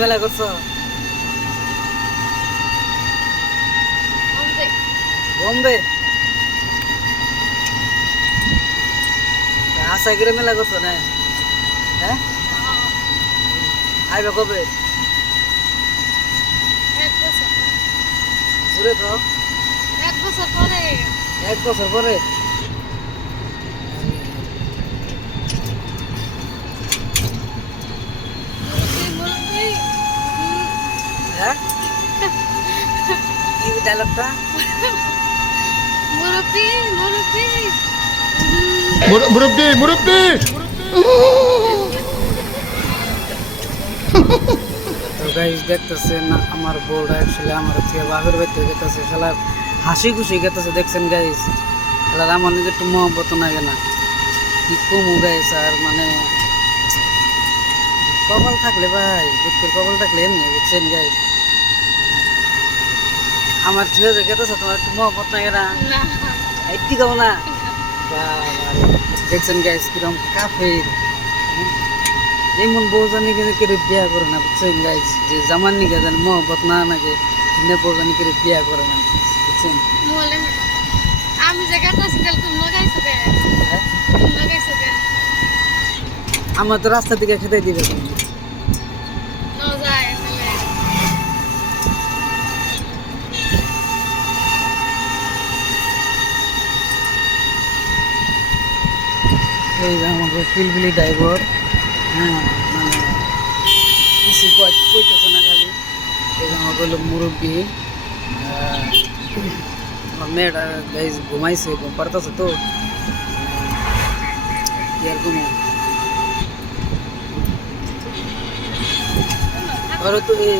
মেলা করছো বোম্বে আশা করে মেলা করছো না হ্যাঁ আইবে কবে জুড়ে তো 1 বছর পরে 1 বছর পরে হ্যাঁ কি ডায়লগটা মুরব্বি মুরব্বি মুরব্বি মুরব্বি তো গাইস দেখতেছেন আমার বউটা আসলে আমার থেকে বাপের বাড়িতে গেতেছে শালার হাসি খুশি গেতেছে দেখছেন গাইস শালার আমার নিজে একটু মহব্বত লাগে না কি কমু গাইস আর মানে কপাল থাকলে ভাই দুঃখের কপাল থাকলে এমনি বুঝছেন গাইস আমার ছেলে যে গেতেছে তোমার একটু মহব্বত লাগে না না একটি খাবো না বাবারে দেখছেন গাইস কিরম কাফের এমন বউ জানি কেউ বিয়া করে না বুঝছেন গাইস যে জামান নিকে জানি মহব্বত না নাকি বউ জানি কেউ বিয়া করে না বুঝছেন বলে আমি যে কাটাছি তাহলে তুমি লাগাইছো কে হ্যাঁ? তুমি লাগাইছো কে আমার তো রাস্তা দিকে খেতে দিবে তুমি। না যায় তাহলে এই যে আমাকে পিলপিলি ড্রাইভার হ্যাঁ মানে কিছু কইতেছে না খালি এই যে আমাকে হলো মুরব্বী আমার মেয়েটা গাইজ ঘুমাইছে ঘুম পারতেছে তো কি আর ঘুমো ওরা তো এই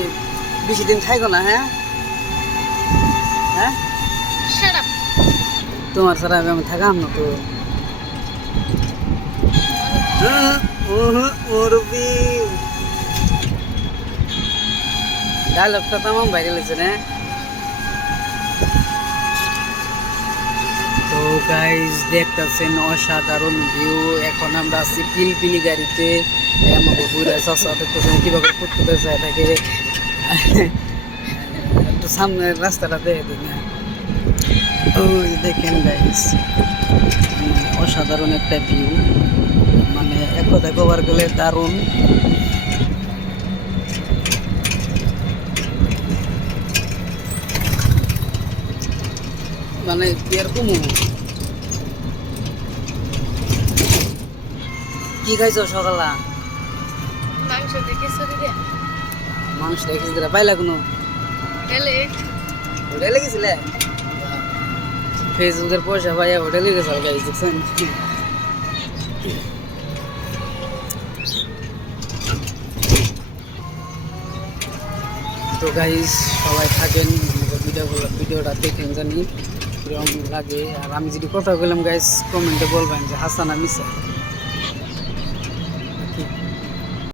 বেশি দিন থাকো না হ্যাঁ হ্যাঁ শাট আপ তোমার সারা আমি থাকাম না তো মুরব্বী ডায়লগটা তো আমার বাইরে লেগেছে না তো গাইজ দেখতেছেন অসাধারণ ভিউ এখন আমরা আছি পিলপিলি গাড়িতে আমাকে ঘুরে চাষা দেখতেছেন কীভাবে করতেছে এটাকে একটু সামনের রাস্তাটা দেখে দিন ওই দেখেন গাইজ অসাধারণ একটা ভিউ মানে এক কথায় কভার গেলে দারুণ মানে এরকম কি খাইছো সকালা মাংস দেখে সরি দে মাংস রেখে দিলা পাইলা কোনো গেলে হোটেলে গেছিলে ফেসবুকের পয়সা পাইয়া হোটেলে গেছে গাইজ দেখছেন তো গাইজ সবাই থাকেন ভিডিওটা দেখেন জানি কিরকম লাগে আর আমি যদি কথা বললাম গাইজ কমেন্টে বলবেন যে হাসান মিসা